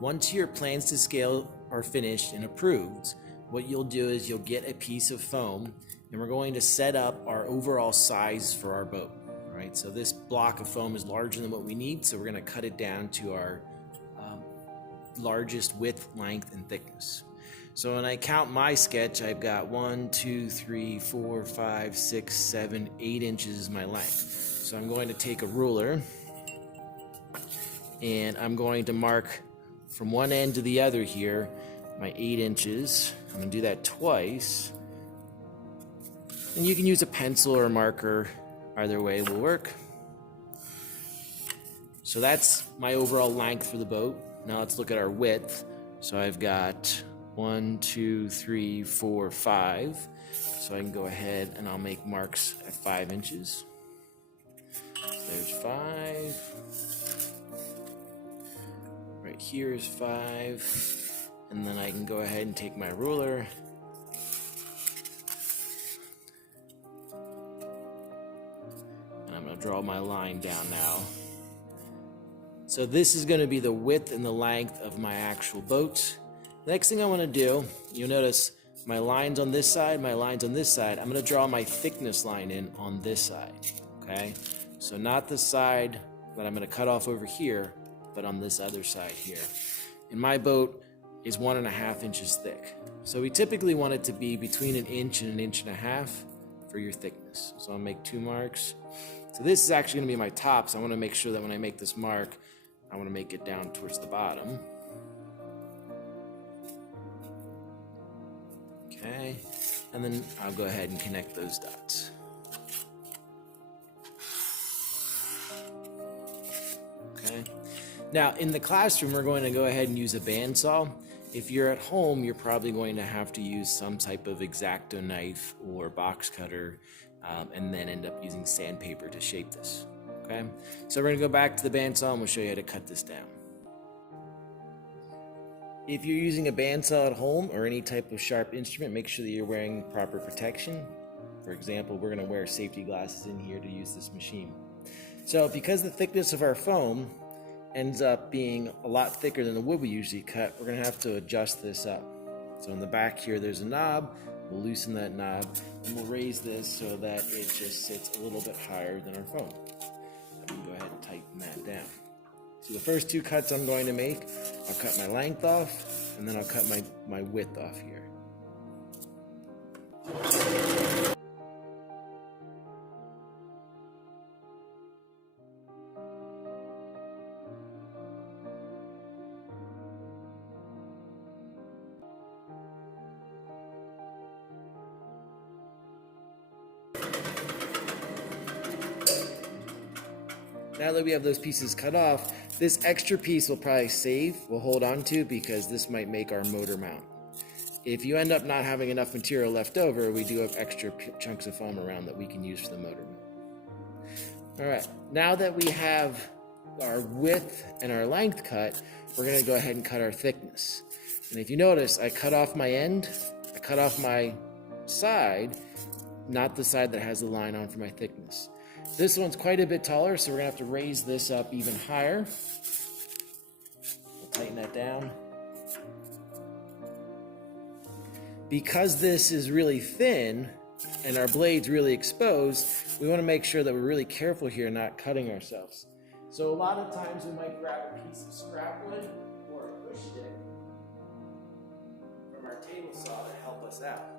Once your plans to scale are finished and approved, what you'll do is you'll get a piece of foam and we're going to set up our overall size for our boat. All right, so this block of foam is larger than what we need, so we're going to cut it down to our largest width, length, and thickness. So when I count my sketch, I've got 1, 2, 3, 4, 5, 6, 7, 8 inches is my length. So I'm going to take a ruler and I'm going to mark from one end to the other here my 8 inches. I'm going to do that twice. And you can use a pencil or a marker, either way will work. So that's my overall length for the boat. Now let's look at our width. So I've got 1, 2, 3, 4, 5. So I can go ahead and I'll make marks at 5 inches. There's 5. Right here is 5. And then I can go ahead and take my ruler. And I'm going to draw my line down now. So this is going to be the width and the length of my actual boat. The next thing I want to do, you'll notice my lines on this side, my lines on this side. I'm going to draw my thickness line in on this side, okay? So not the side that I'm going to cut off over here, but on this other side here. And my boat is 1.5 inches thick. So we typically want it to be between 1 inch and 1.5 inches for your thickness. So I'll make 2 marks. So this is actually going to be my top, so I want to make sure that when I make this mark, I want to make it down towards the bottom. Okay, and then I'll go ahead and connect those dots. Okay, now in the classroom, we're going to go ahead and use a bandsaw. If you're at home, you're probably going to have to use some type of X-Acto knife or box cutter, and then end up using sandpaper to shape this. Okay, so we're going to go back to the bandsaw and we'll show you how to cut this down. If you're using a bandsaw at home or any type of sharp instrument, make sure that you're wearing proper protection. For example, we're going to wear safety glasses in here to use this machine. So because the thickness of our foam ends up being a lot thicker than the wood we usually cut, we're going to have to adjust this up. So in the back here there's a knob. We'll loosen that knob and we'll raise this so that it just sits a little bit higher than our foam. I'm going to go ahead and tighten that down. So the first 2 cuts I'm going to make, I'll cut my length off, and then I'll cut my width off here. Now that we have those pieces cut off, this extra piece we'll hold on to because this might make our motor mount. If you end up not having enough material left over, we do have extra chunks of foam around that we can use for the motor mount. All right, now that we have our width and our length cut, we're gonna go ahead and cut our thickness. And if you notice, I cut off my end, I cut off my side, not the side that has the line on for my thickness. This one's quite a bit taller, so we're gonna have to raise this up even higher. We'll tighten that down. Because this is really thin and our blade's really exposed, we wanna make sure that we're really careful here not cutting ourselves. So a lot of times we might grab a piece of scrap wood or a push stick from our table saw to help us out.